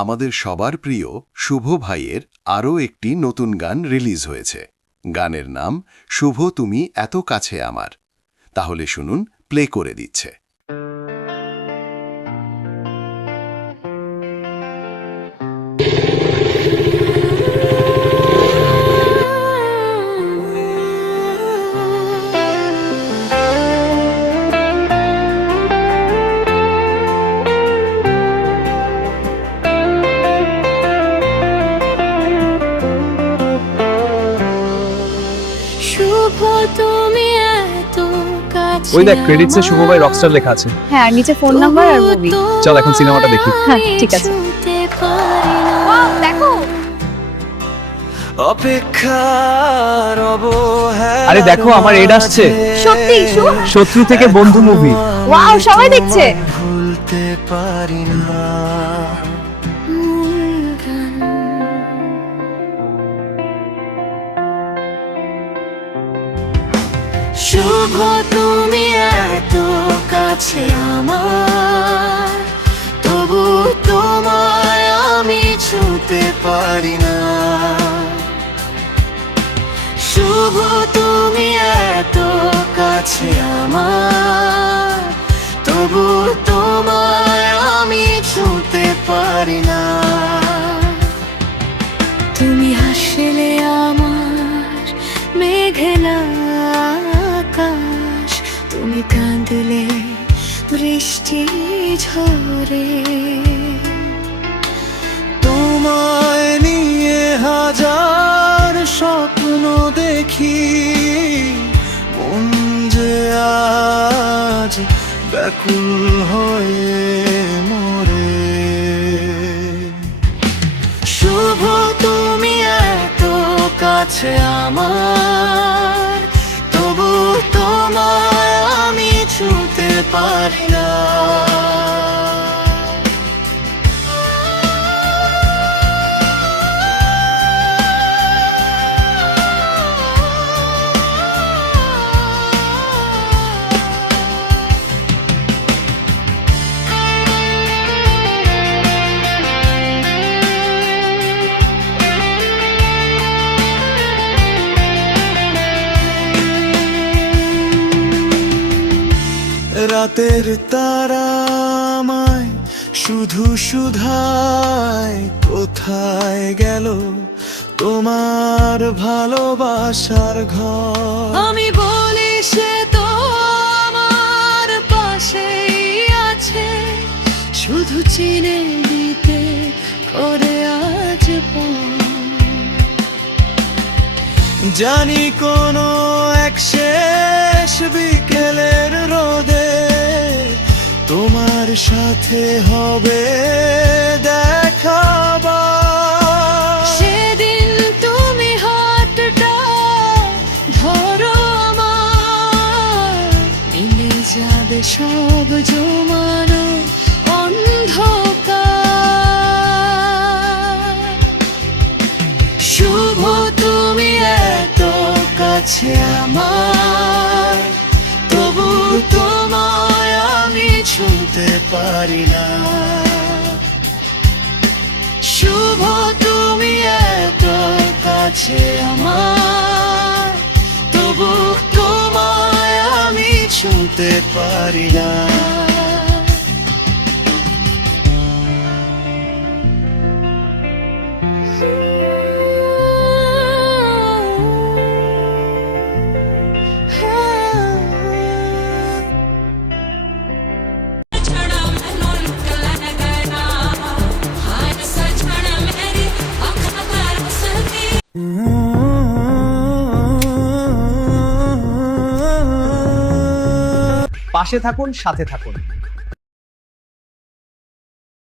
আমাদের সবার প্রিয় শুভ ভাইয়ের আরও একটি নতুন গান রিলিজ হয়েছে। গানের নাম শুভ তুমি এত কাছে আমার। তাহলে শুনুন, প্লে করে দিচ্ছে। ওই দেখ, ক্রেডিটসে শুভ ভাই রকস্টার লেখা আছে। হ্যাঁ, আর নিচে ফোন নাম্বার আর মুভি। চল এখন সিনেমাটা দেখি। হ্যাঁ, ঠিক আছে। ওয়াও, দেখো। অপেক্ষার অবহেলা। আরে দেখো, আমার এড আসছে। সত্যি শত্রু থেকে বন্ধু মুভি। ওয়াও, সবাই দেখছে। ভুলতে পারি না। শুভ তুমি এত কাছে আমার, তবু তোমায় আমি ছুঁতে পারি না। শুভ তুমি এত কাছে আমার, তবু তোমায় আমি ছুঁতে পারি না। তুমি হাসলে আমার মেঘলা আকাশ, তুমি কাঁদলে বৃষ্টি ঝরে। তোমায় নিয়ে হাজার স্বপ্ন দেখি, মন যে আজ ব্যাকুল হয়ে মরে। শুভ তুমি এত কাছে আমার, তবু তোমায় আমি ছুঁতে পারি না। রাতের তারা আমায় শুধু শুধায়, কোথায় গেল তোমার ভালোবাসার ঘর। আমি বলি সে তো আমার পাশেই আছে, শুধু চিনে নিতে করে আজ জানি কোনো এক শেষ বিকেলের রোদে তোমার সাথে হবে দেখাবা। সেদিন তুমি হাতটা ধরো আমার, মিলে যাবে সব জমানো অন্ধকার। শুভ তুমি এত কাছে আমার, তবু তোমায় আমি ছুঁতে পারি না। শুভ তুমি এত কাছে আমার, তবু তোমায় আমি ছুঁতে পারি না। পাশে থাকুন, সাথে থাকুন।